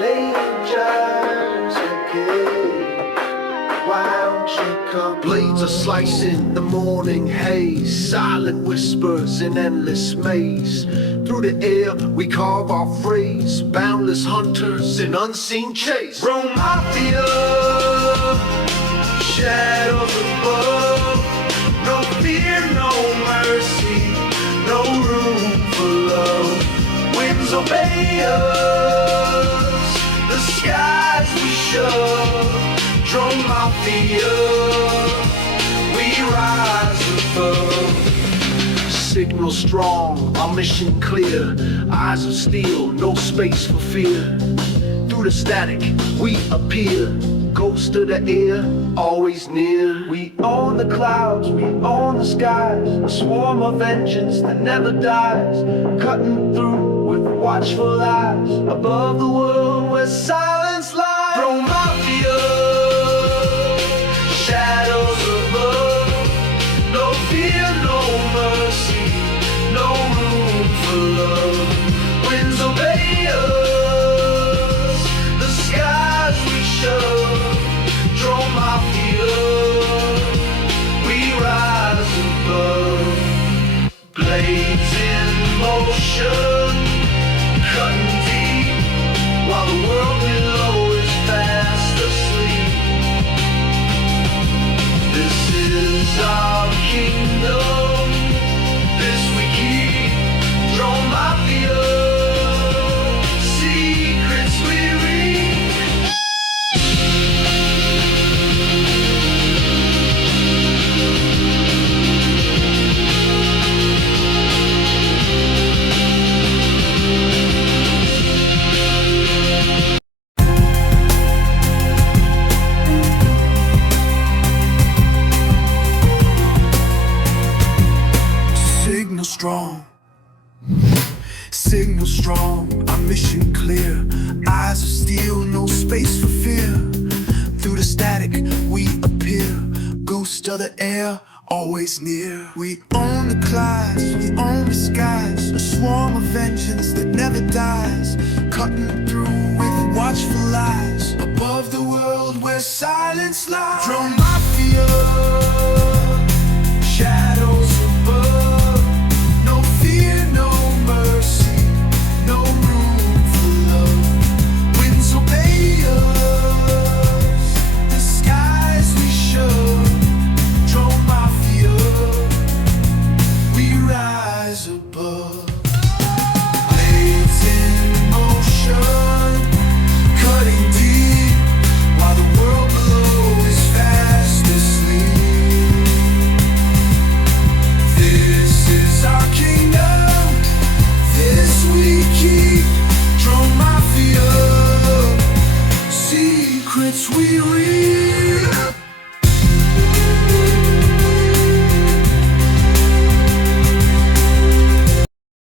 late chimes again. Why don't you come? Blades are slicing the morning haze, silent whispers in endless maze. Through the air we carve our phrase, boundless hunters in unseen chase. Drone Mafia, shadows above, no fear, no mercy, no room for love. Winds obey us, the skies we shove. Drone Mafia, we rise above. Signal strong, our mission clear. Eyes of steel, no space for fear. Through the static, we appear. Ghost of the air, always near. We own the clouds, we own the skies. A swarm of vengeance that never dies. Cutting through with watchful eyes. Above the world where silence lies. Drone Mafia, shadows above. No fear, no mercy, no room for love. Winds obey us, the skies we shove. Drone Mafia, we rise above. Blades in motion, cutting deep, while the world below is fast asleep. This is our kingdom, this we keep. Drone Mafia, secrets we read. Signal strong, signal strong, our mission clear. Eyes of steel, no space for fear. Through the static we appear. Ghost of the air, always near. We own the clouds, we own the skies. A swarm of vengeance that never dies. Cutting through with watchful eyes. Above the world where silence lies. Drone Mafia,